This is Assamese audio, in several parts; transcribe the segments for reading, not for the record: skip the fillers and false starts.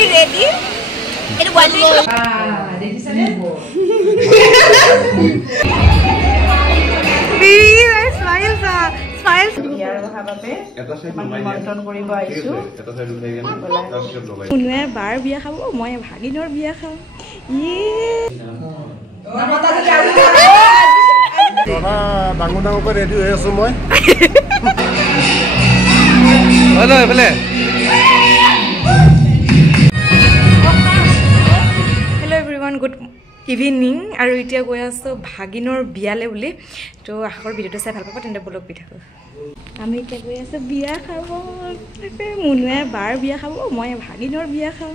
আমি ৰেডি এটা বলি ৰেডি সাৰে বি স্মাইল স্মাইল ইয়াৰ কথা পাতে এটা সাইড মন্টন কৰিব আইছো এটা সাইড উঠাই গেল তাৰপিছত লগাই কোনে বাৰ বিয়া খাব মই ভাগিনৰ বিয়া খাম দাদা ডাঙৰ ডাঙৰকৈ ৰেডি হৈ আছো মই হেল্ল' এফালে হেল্ল' এভৰিৱান গুড ইভিনিং আৰু এতিয়া গৈ আছোঁ ভাগিনৰ বিয়ালৈ বুলি তো আগৰ ভিডিঅ'টো চাই ভাল পাব তেন্তে ব্লগ দি থাকোঁ আমি এতিয়া গৈ আছোঁ বিয়া খাব মুনুৱে বাৰ বিয়া খাব মই ভাগিনৰ বিয়া খাম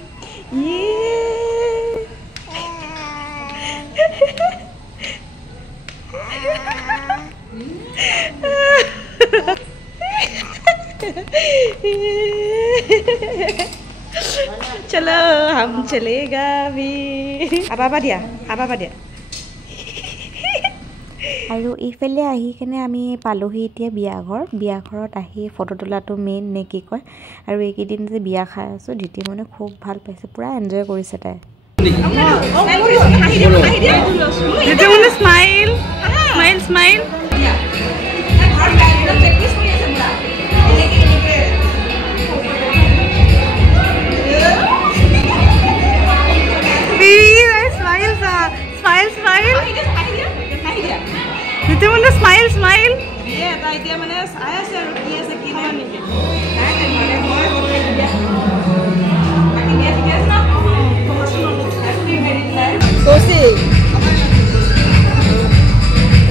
चलो हम चलेगा भी आबा दिया আৰু ইফালে আহি কেনে আমি পালোহি এতিয়া বিয়াঘৰত আহি ফটো তোলাটো মেইন নে কি কয় আৰু এইকেইদিন যে বিয়া খাই আছোঁ ধীতি মানে খুব ভাল পাইছে পুৰা এনজয় কৰিছে তাই smile smile smile Smile, smile. Dite mone smile, smile. Ye ta idea mane aya se aru ki ase ki no niki. Na ta mane moi hote dia. Baki dia dia na. Happy married life. Sosi.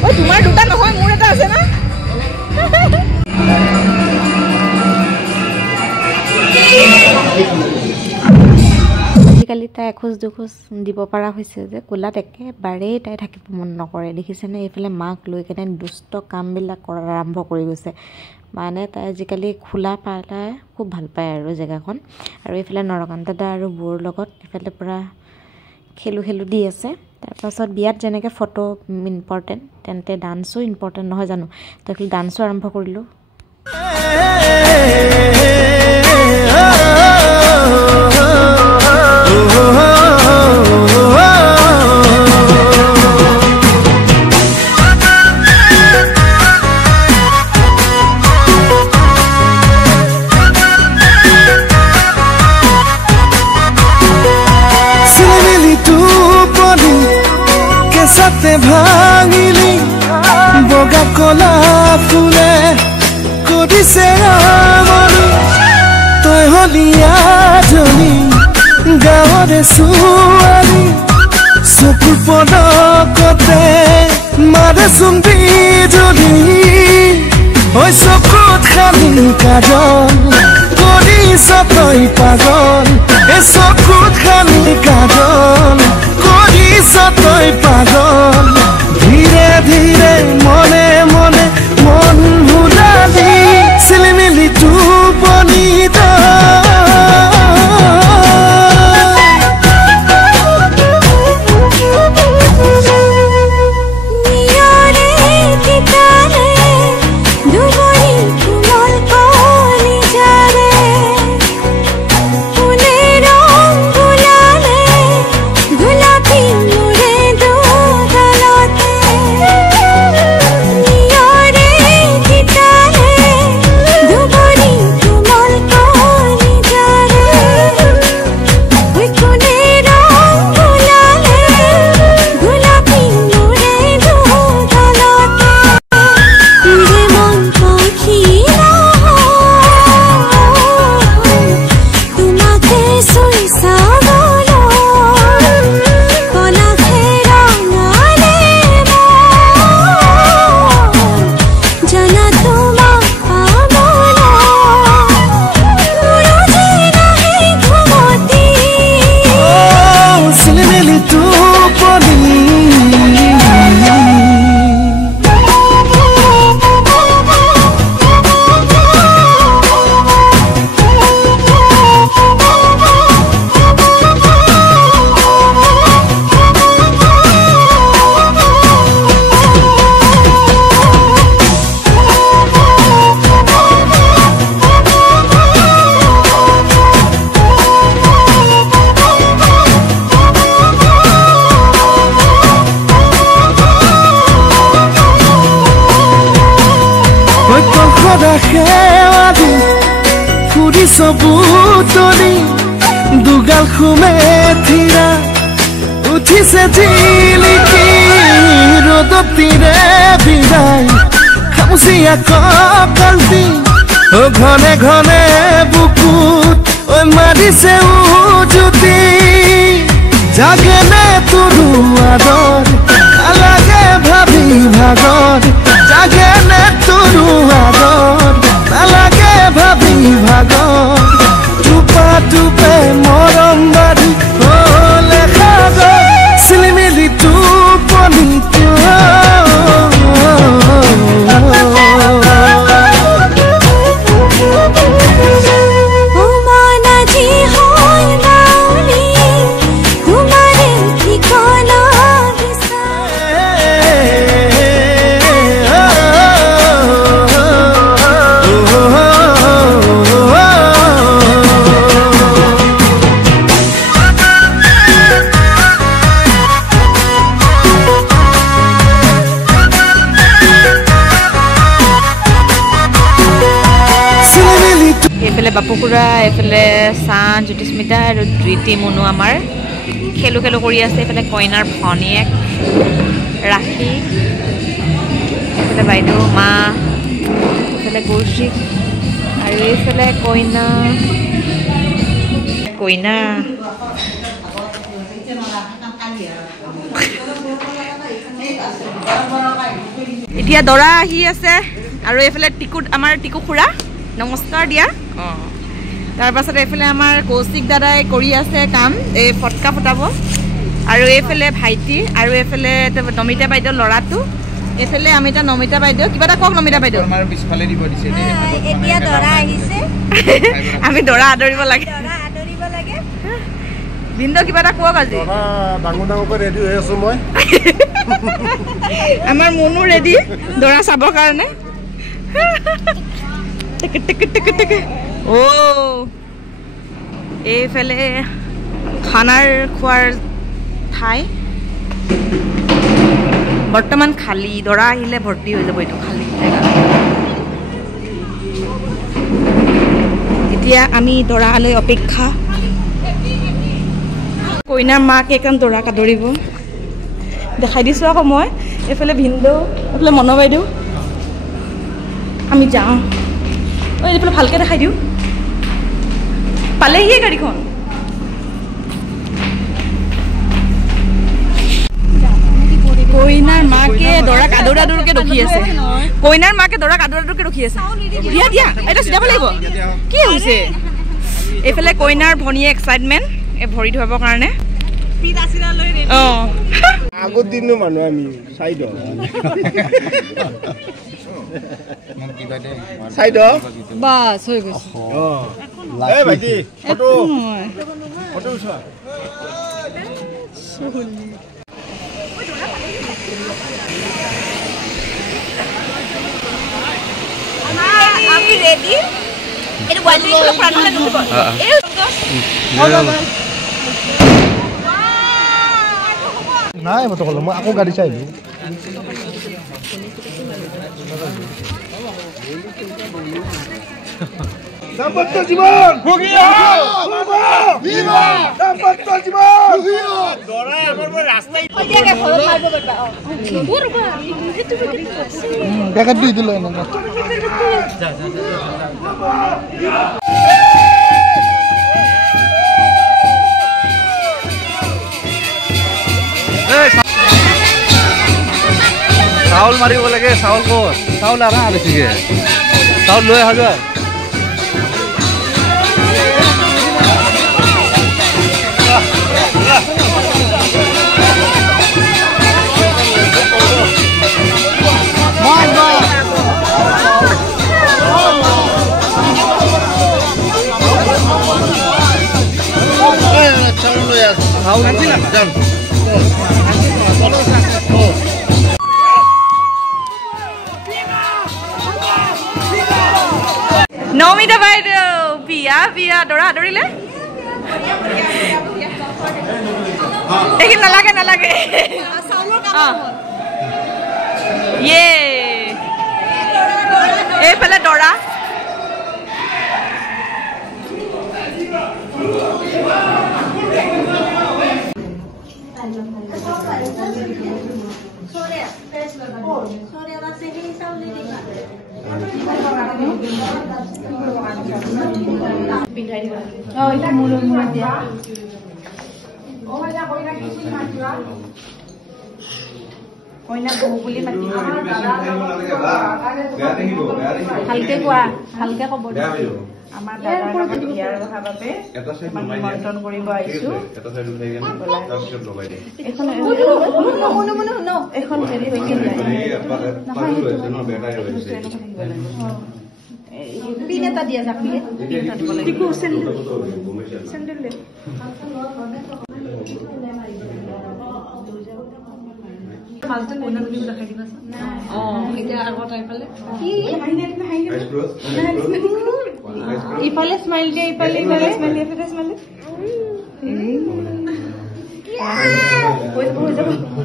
Oi tumar duta nohoy mur eta ase na? আজিকালি তাই এখোজ দুখোজ দিব পৰা হৈছে যে কোলাত একেবাৰেই তাই থাকিব মন নকৰে দেখিছেনে এইফালে মাক লৈ কেনে দুষ্ট কামবিলাক কৰা আৰম্ভ কৰি গৈছে মানে তাই আজিকালি খোলা পালাই খুব ভাল পায় আৰু জেগাখন আৰু এইফালে নৰকান্ত দা আৰু বৌৰ লগত এইফালে পুৰা খেলু দি আছে তাৰপাছত বিয়াত যেনেকৈ ফটো ইম্পৰ্টেণ্ট তেন্তে ডান্সো ইম্পৰ্টেণ্ট নহয় জানো তো এইফালে ডান্সো আৰম্ভ কৰিলোঁ ভাঙিলি বগা কলা ফুলে কদিছে আমনি তই হলিয়া জনি গাঁৱৰে ছোৱালী চকু পদকতে মাৰে চুম্বি যদি ঐ চকুত খালি কাজল কৰিছ তই পাগল এ চকুত খালি কাজল কৰিছ তই পাগল ধীৰে ধীৰে মনে মনে মন ভুলালি চিলিমিলি টোপনিত খেৱালি ফুৰিছ বুটলি দুগাল খুমে থিৰা উঠিছে জিলিকি ৰ'দত তিৰে বিৰাই খামুচিয়া কঁকালটি ঘনে ঘনে বুকুত ঐ মাৰিছে উজুতি জাগেনে তোৰো আদৰ নালাগে ভাবি ভাগৰ জাগেনে তোৰো আদৰ নালাগে ভাবি ভাগৰ টুপা টুপে মৰম বাৰী হ'লে সাগৰ চিলিমিলি টোপনিটো এইফালে বাপুকুৰা এইফালে চান জ্যোতিস্মিতা আৰু ধৃতি মুনু আমাৰ খেলো খেলো কৰি আছে এইফালে কইনাৰ ভনীয়েক ৰাখি এইফালে বাইদেউ মা এইফালে কৌশিক আৰু এইফালে কইনা কইনা এতিয়া দৰা আহি আছে আৰু এইফালে টিকুট আমাৰ টিকু খুৰা নমস্কাৰ দিয়া তাৰ পাছত এইফালে আমাৰ কৌশিক দাদাই কৰি আছে কাম এই ফটকা ফুটাব আৰু এইফালে ভাইটি আৰু এইফালে নমিতা বাইদেউ ল'ৰাটো এইফালে নমিতা বাইদেউ কিবা এটা কওক নমিতা বাইদেউ আমাৰ পিছফালে দিব দিছে এতিয়া দৰা আহিছে আমি দৰা আদৰিব লাগে ভিন্দ কিবা এটা কওক আজি ডাঙৰ ডাঙৰকৈ ৰেডি হৈ আছো মই আমাৰ মুনু ৰেডি দৰা চাবৰ কাৰণে এইফালে খানাৰ খোৱাৰ ঠাই বৰ্তমান খালী দৰা আহিলে ভৰ্তি হৈ যাব এইটো খালী জেগা এতিয়া আমি দৰালৈ অপেক্ষা কইনাৰ মাকে একদম দৰাক আদৰিব দেখাই দিছোঁ আকৌ মই এইফালে ভিনদেউ এইফালে মন বাইদেউ আমি যাওঁ এইফালে ভালকৈ দেখাই দিওঁ পালেহিয়ে গাড়ীখন কইনাৰ মাকে দৰাক আদৰ আদৰকে ৰখি আছে কইনাৰ মাকে দৰাক আদৰ আদৰকে ৰখি আছে দিয়া দিয়া এটা চিধাব লাগিব কি হৈছে এইফালে কইনাৰ ভনীয়ে এক্সাইটমেণ্ট এই ভৰি ধুৱাবৰ কাৰণে অঁ আগৰ দিনৰ মানুহ আমি চাইড চাইড বাছ হৈ গৈছে এই ভাইটি ফটো ফটো উঠোৱা আমি ৰেডি এইটো ওয়াইল্ড লাইফ প্ৰাণলৈ নুঠিব নাই মই তো ক'লো মই আকৌ গাড়ী চাই আহিলোঁ দাম্পত্য জীবন দাম্পত্য জীবন দেখা দিয়ে দিল চাউল মাৰিব লাগে চাউল ক'ত চাউল আনা বেছিকে চাউল লৈ অহা যায় নমিতা বাইদেউ বিয়া বিয়া দৰা আদৰিলে দেখি নালাগে নালাগে এইফালে দৰা কইনা বহু বুলি মাতি ভালকে কোৱা ভালকে ক'ব আমাৰ দাদাৰ বিয়াৰ কথা বাবে নিমন্ত্ৰণ কৰিব আহিছো এখন হেৰি হৈছে পিন এটা দিয়া যাক চেণ্ডেল ইফালে স্মাইল দিয়া ইফালে স্মাইল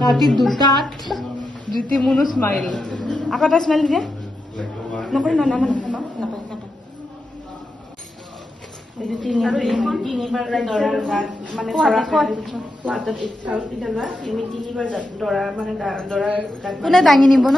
ৰাতি দুটাত জ্যোতি মুনু স্মাইল আকৌ এটা স্মাইল দিয়া নকৰি নাপায় তিনিবাৰ দৰাৰ গাত মানে দৰা মানে দৰাৰ গাত কোনে দাঙি নিব ন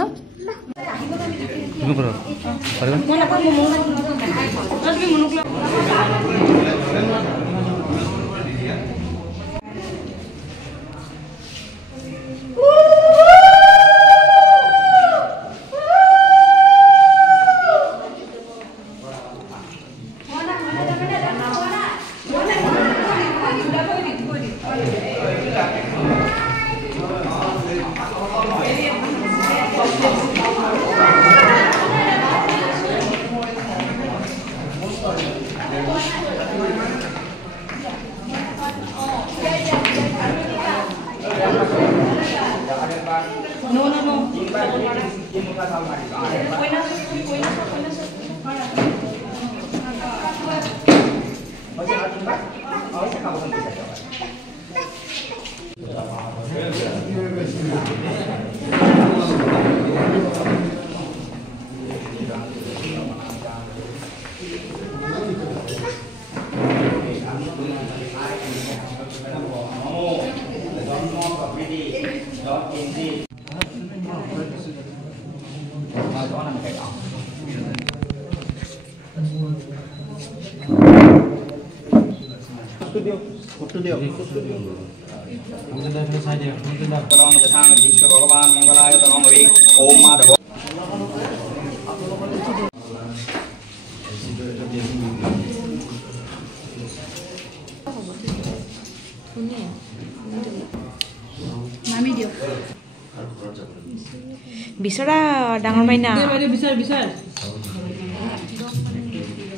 বিচৰা ডাঙৰ মাইনা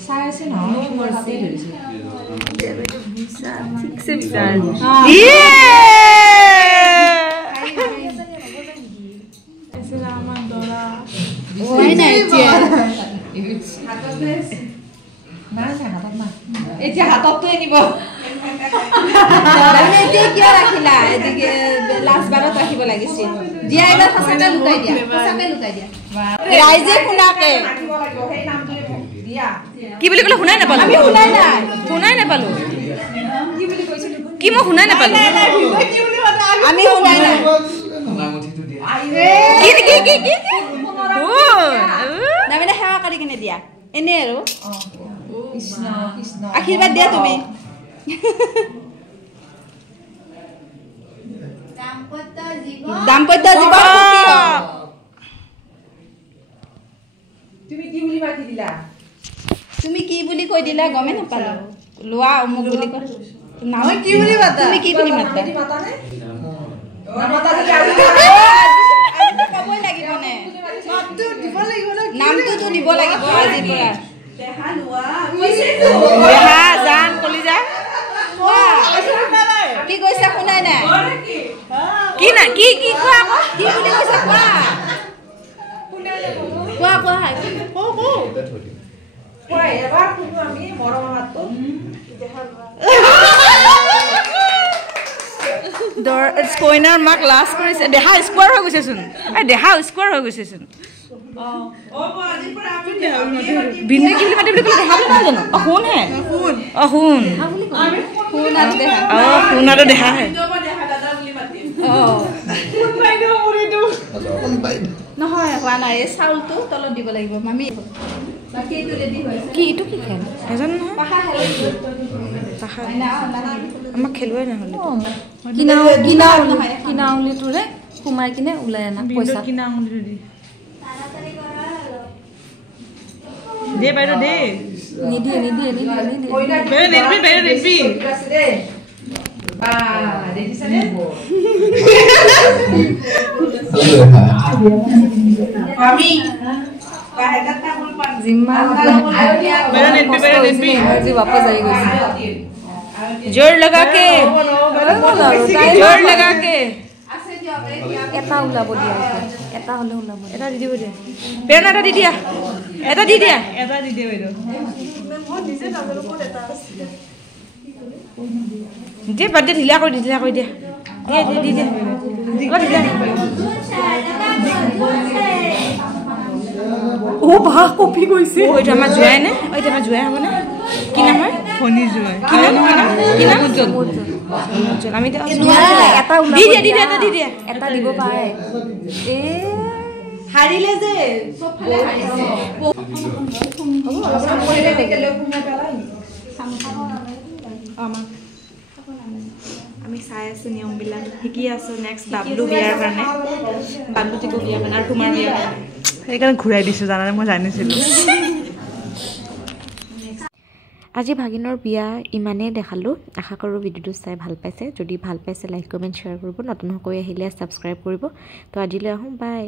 চাই আছে ন ঠিকছে বিচাৰ এতিয়া হাততো নিব কিয় ৰাখিলা এদিকে লাষ্ট বাৰত ৰাখিব লাগিছিল দিয়া এইবাৰ সঁচাকে লুকাই দিয়া ৰাইজে শুনাকে কি বুলি ক'লে শুনাই নাপালো আমি শুনাই নাপালো কি মই শুনাই নাপালো আমি শুনাই নাই নামিনে সেৱা কৰি কিনে দিয়া এনে আৰু আশীৰ্বাদ দিয়া তুমি দাম্পত্য জীবন তুমি কি বুলি কৈ দিলা গমে নাপালো লোৱা অমুক বুলি কৈ তুমি কি বুলি মাতা কবই লাগিব নে নামটোতো দিব লাগিব আজিৰ পৰা দেহা জান কলিজা কি কৈছা শুনাই নাই কি না কি কি কোৱা আকৌ কি বুলি কৈছা কোৱা এবাৰ শুনো আমি মৰম মাতটো কইনাৰ মাক লাজ কৰিছে দেহা স্কোৱাৰ হৈ গৈছেচোন দেহা স্কোৱাৰ হৈ গৈছেচোন বিন্দু কি বুলি মাতি বুলি ক'লে দেহা বুলি নহয় জানো শুনহে শুন আৰু দেহাহে নহয় হোৱা নাই এই চাউলটো তলত দিব লাগিব মামি বাকী এইটো ৰেডি হৈছে কি এইটো কি খেল নাজানো নহয় পাখা হেলাই পাখা আমাক খেলুৱাই নহ'লে কিনা উলিটোৰে সোমাই কিনে ওলাই আনা পইচা কিনা আঙুলিটো দি দে বাইদেউ দে নিদিয়ে एनर्जी वापस आई गई जोर लगा के এটা ওলাব দিয়া এটা হলে ওলাব এটা দি দিব দিয়া পেন এটা দি দিয়া এটা দি দিয়া বাইদেউ দে বাদ দে ঢিলা কৰি দিয়া দিয়ে ও ভা কপি গৈছে ওইটা আমাৰ জুৱাই নে ওইটা আমাৰ জুৱাই হ'ব না কি নাম হয় ফণি জুৱাই কি নাম হয় না কি নাম চল আমি এটা ওলাব দি দিয়া এটা দিব পাৰে এ হাৰিলে যে সব ফালে হাৰিছে আমি চাই আছো নিয়মবিলাক শিকি আছো নেক্সট বাবলু বিয়াৰ কাৰণে বাবলু টিকো বিয়াৰ কাৰণে আৰু তোমাৰ বিয়াৰ কাৰণে সেইকাৰণে ঘূৰাই দিছোঁ জানানে মই জানিছিলোঁ আজি ভাগিনৰ বিয়া ইমানেই দেখালোঁ আশা কৰোঁ ভিডিঅ'টো চাই ভাল পাইছে যদি ভাল পাইছে লাইক কমেণ্ট শ্বেয়াৰ কৰিব নতুন হৈ আহিলে ছাবস্ক্ৰাইব কৰিব তো আজিলৈ আহোঁ বাই